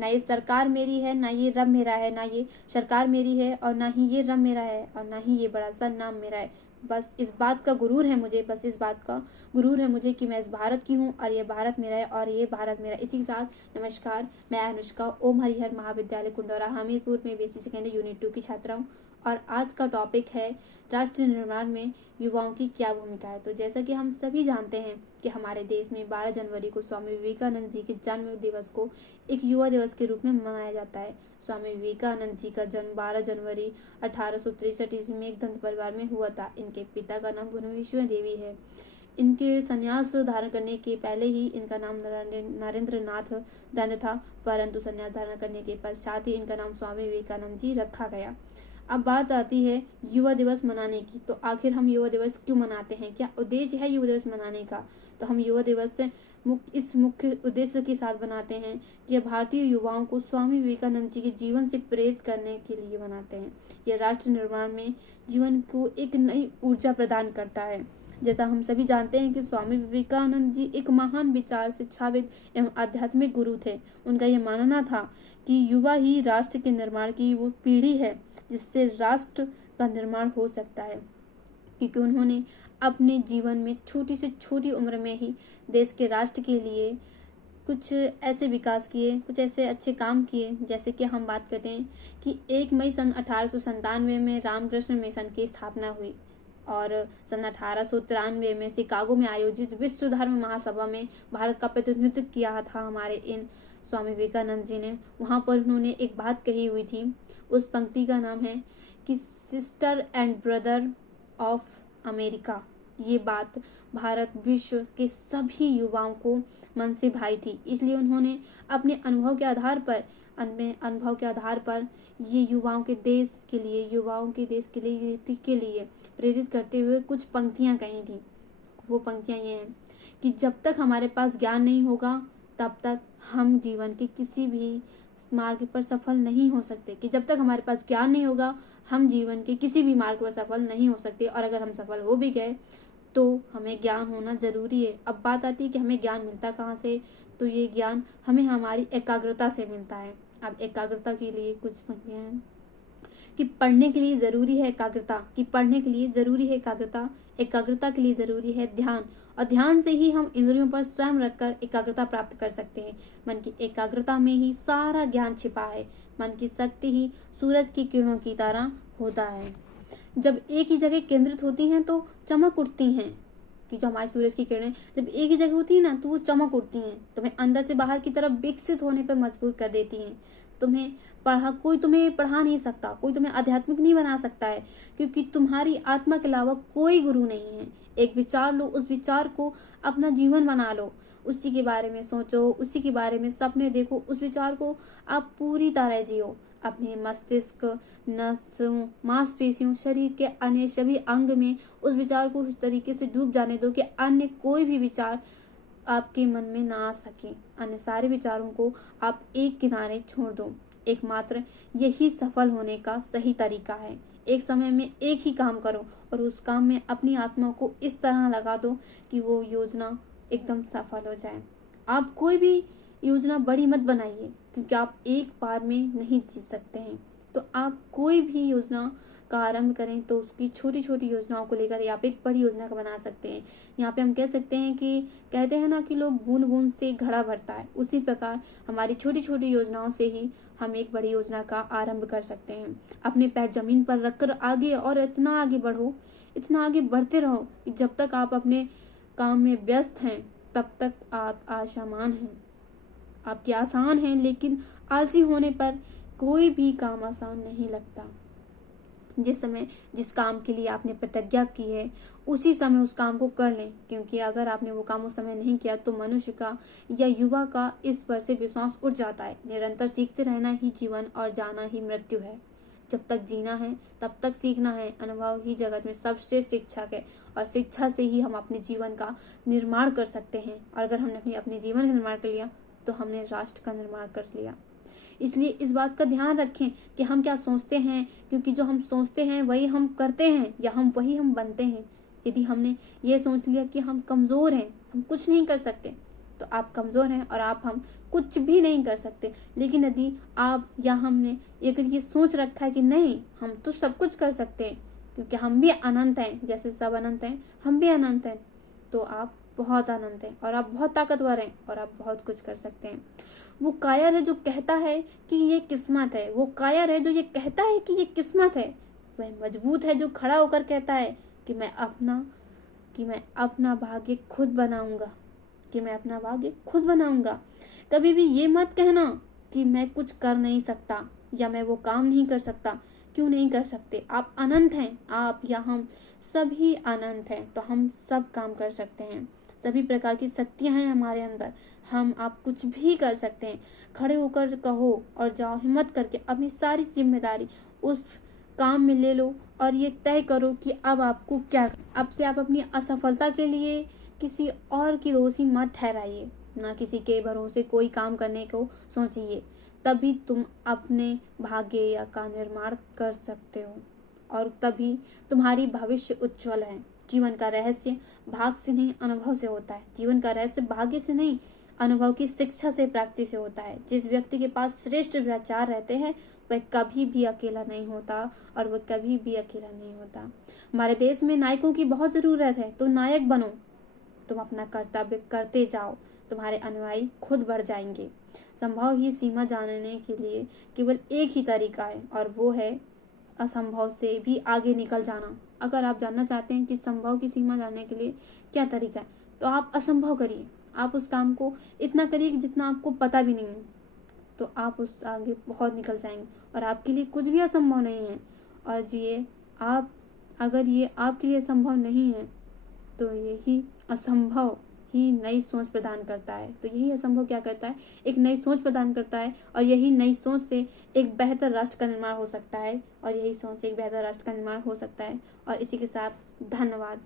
ना ये सरकार मेरी है, ना ये रब मेरा है, ना ये सरकार मेरी है और ना ही ये रब मेरा है और ना ही ये बड़ा सा नाम मेरा है। बस इस बात का गुरूर है मुझे, बस इस बात का गुरूर है मुझे कि मैं इस भारत की हूँ और ये भारत मेरा है और ये भारत मेरा। इसी के साथ नमस्कार, मैं अनुष्का ओम हरिहर महाविद्यालय कुंडौरा हमीरपुर में बेसिक सेकेंडरी यूनिट 2 की छात्रा हूँ और आज का टॉपिक है राष्ट्र निर्माण में युवाओं की क्या भूमिका है। तो जैसा कि हम सभी जानते हैं कि हमारे देश में 12 जनवरी को स्वामी विवेकानंद जी के जन्म दिवस को एक युवा दिवस के रूप में मनाया जाता है। स्वामी विवेकानंद जी का जन्म 12 जनवरी 1863 ईस्वी में एक दंत परिवार में हुआ था। इनके पिता का नाम भुवनेश्वर देवी है। इनके संन्यास धारण करने के पहले ही इनका नाम नरेंद्र नाथ दंड था, परंतु संन्यास धारण करने के पश्चात ही इनका नाम स्वामी विवेकानंद जी रखा गया। अब बात आती है युवा दिवस मनाने की। तो आखिर हम युवा दिवस क्यों मनाते हैं, क्या उद्देश्य है युवा दिवस मनाने का? तो हम युवा दिवस से इस मुख्य उद्देश्य के साथ बनाते हैं कि भारतीय युवाओं को स्वामी विवेकानंद जी के जीवन से प्रेरित करने के लिए बनाते हैं। यह राष्ट्र निर्माण में जीवन को एक नई ऊर्जा प्रदान करता है। जैसा हम सभी जानते हैं कि स्वामी विवेकानंद जी एक महान विचार, शिक्षाविद एवं आध्यात्मिक गुरु थे। उनका यह मानना था कि युवा ही राष्ट्र के निर्माण की वो पीढ़ी है जिससे राष्ट्र का निर्माण हो सकता है, क्योंकि उन्होंने अपने जीवन में छोटी से छोटी उम्र में ही देश के राष्ट्र के लिए कुछ ऐसे विकास किए, कुछ ऐसे अच्छे काम किए। जैसे कि हम बात करते हैं कि 1 मई सन 1897 में रामकृष्ण मिशन की स्थापना हुई और सन 1893 में शिकागो में आयोजित विश्व धर्म महासभा में भारत का प्रतिनिधित्व किया था हमारे इन स्वामी विवेकानंद जी ने। वहाँ पर उन्होंने एक बात कही हुई थी, उस पंक्ति का नाम है कि sister and brother of America. ये बात भारत विश्व के सभी युवाओं को मन से भाई थी, इसलिए उन्होंने अपने अनुभव के आधार पर ये युवाओं के देश के लिए प्रेरित करते हुए कुछ पंक्तियाँ कही थी। वो पंक्तियाँ ये हैं कि जब तक हमारे पास ज्ञान नहीं होगा तब तक हम जीवन के किसी भी मार्ग पर सफल नहीं हो सकते, कि जब तक हमारे पास ज्ञान नहीं होगा हम जीवन के किसी भी मार्ग पर सफल नहीं हो सकते। और अगर हम सफल हो भी गए तो हमें ज्ञान होना ज़रूरी है। अब बात आती है कि हमें ज्ञान मिलता कहाँ से, तो ये ज्ञान हमें हमारी एकाग्रता से मिलता है। अब एकाग्रता के लिए कुछ पंक्तियाँ हैं कि पढ़ने के लिए ज़रूरी है एकाग्रता, एकाग्रता के लिए ज़रूरी है ध्यान, और ध्यान से ही हम इंद्रियों पर स्वयं रखकर एकाग्रता प्राप्त कर सकते हैं। मन की एकाग्रता में ही सारा ज्ञान छिपा है। मन की शक्ति ही सूरज की किरणों की तरह होता है। जब एक ही जगह केंद्रित होती हैं तो चमक उठती हैं, कि जो हमारी सूरज की किरणें जब एक ही जगह होती है ना तो वो चमक उठती हैं, तुम्हें अंदर से बाहर की तरफ विकसित होने पर मजबूर कर देती हैं। कोई तुम्हें पढ़ा नहीं सकता, कोई तुम्हें आध्यात्मिक नहीं बना सकता है, क्योंकि तुम्हारी आत्मा के अलावा कोई गुरु नहीं है। एक विचार लो, उस विचार को अपना जीवन बना लो, उसी के बारे में सोचो, उसी के बारे में सपने देखो, उस विचार को आप पूरी तरह जियो। अपने मस्तिष्क, नसों, मांसपेशियों, शरीर के अन्य सभी अंग में उस विचार को उस तरीके से डूब जाने दो कि अन्य कोई भी विचार आपके मन में ना आ सके। अन्य सारे विचारों को आप एक किनारे छोड़ दो। एकमात्र यही सफल होने का सही तरीका है। एक समय में एक ही काम करो और उस काम में अपनी आत्मा को इस तरह लगा दो कि वो योजना एकदम सफल हो जाए। आप कोई भी योजना बड़ी मत बनाइए, क्योंकि आप एक बार में नहीं जीत सकते हैं। तो आप कोई भी योजना का आरंभ करें तो उसकी छोटी छोटी योजनाओं को लेकर आप एक बड़ी योजना का बना सकते हैं। यहाँ पे हम कह सकते हैं कि कहते हैं ना कि लोग बूंद बूंद से घड़ा भरता है, उसी प्रकार हमारी छोटी छोटी योजनाओं से ही हम एक बड़ी योजना का आरंभ कर सकते हैं। अपने पैर जमीन पर रखकर आगे और इतना आगे बढ़ो, इतना आगे बढ़ते रहो कि जब तक आप अपने काम में व्यस्त हैं तब तक आप आशामान हैं। आपके आसान हैं, लेकिन आलसी होने पर कोई भी काम आसान नहीं लगता। जिस काम के लिए आपने प्रतिज्ञा की है उसी समय उस काम को कर लें, क्योंकि अगर आपने वो काम उस समय नहीं किया तो मनुष्य का या युवा का इस पर से विश्वास उठ जाता है। निरंतर सीखते रहना ही जीवन और जाना ही मृत्यु है। जब तक जीना है तब तक सीखना है। अनुभव ही जगत में सबसे शिक्षक है और शिक्षा से ही हम अपने जीवन का निर्माण कर सकते हैं। और अगर हमने अपने जीवन का निर्माण कर लिया तो हमने राष्ट्र का निर्माण कर लिया। इसलिए इस बात का ध्यान रखें कि हम क्या सोचते हैं, क्योंकि जो हम सोचते हैं वही हम करते हैं या वही हम बनते हैं। यदि हमने ये सोच लिया कि हम कमज़ोर हैं, हम कुछ नहीं कर सकते, तो आप कमज़ोर हैं और हम कुछ भी नहीं कर सकते। लेकिन यदि आप या हमने अगर ये सोच रखा है कि नहीं, हम तो सब कुछ कर सकते हैं क्योंकि हम भी अनंत हैं, जैसे सब अनंत हैं हम भी अनंत हैं, तो आप बहुत अनंत हैं और आप बहुत ताकतवर हैं और आप बहुत कुछ कर सकते हैं। वो कायर है जो कहता है कि ये किस्मत है, वो कायर है जो ये कहता है कि ये किस्मत है। वह मजबूत है जो खड़ा होकर कहता है कि मैं अपना भाग्य खुद बनाऊंगा, कि मैं अपना भाग्य खुद बनाऊंगा। कभी भी ये मत कहना कि मैं कुछ कर नहीं सकता या मैं वो काम नहीं कर सकता। क्यों नहीं कर सकते? आप अनंत हैं, आप या हम सभी अनंत हैं, तो हम सब काम कर सकते हैं। सभी प्रकार की शक्तियां हैं हमारे अंदर, आप कुछ भी कर सकते हैं। खड़े होकर कहो और जाओ, हिम्मत करके अपनी सारी जिम्मेदारी उस काम में ले लो और ये तय करो कि अब आपको क्या। अब से आप अपनी असफलता के लिए किसी और की दोषी मत ठहराइए, ना किसी के भरोसे कोई काम करने को सोचिए। तभी तुम अपने भाग्य का निर्माण कर सकते हो और तभी तुम्हारी भविष्य उज्जवल है। जीवन का रहस्य भाग्य से नहीं, अनुभव से होता है। जीवन का रहस्य भाग्य से नहीं, अनुभव की शिक्षा से, प्राप्ति से होता है। जिस व्यक्ति के पास श्रेष्ठ विचार रहते हैं वह कभी भी अकेला नहीं होता और वह कभी भी अकेला नहीं होता। हमारे देश में नायकों की बहुत ज़रूरत है, तो नायक बनो। तुम अपना कर्तव्य करते जाओ, तुम्हारे अनुयायी खुद बढ़ जाएंगे। संभव ही सीमा जानने के लिए केवल एक ही तरीका है और वो है असंभव से भी आगे निकल जाना। अगर आप जानना चाहते हैं कि संभव की सीमा जानने के लिए क्या तरीका है, तो आप असंभव करिए। आप उस काम को इतना करिए जितना आपको पता भी नहीं है, तो आप उस आगे बहुत निकल जाएंगे और आपके लिए कुछ भी असंभव नहीं है। और ये आप, अगर ये आपके लिए संभव नहीं है, तो यही असंभव ही नई सोच प्रदान करता है। तो यही असंभव क्या करता है? एक नई सोच प्रदान करता है और यही नई सोच से एक बेहतर राष्ट्र का निर्माण हो सकता है और यही सोच से एक बेहतर राष्ट्र का निर्माण हो सकता है। और इसी के साथ धन्यवाद।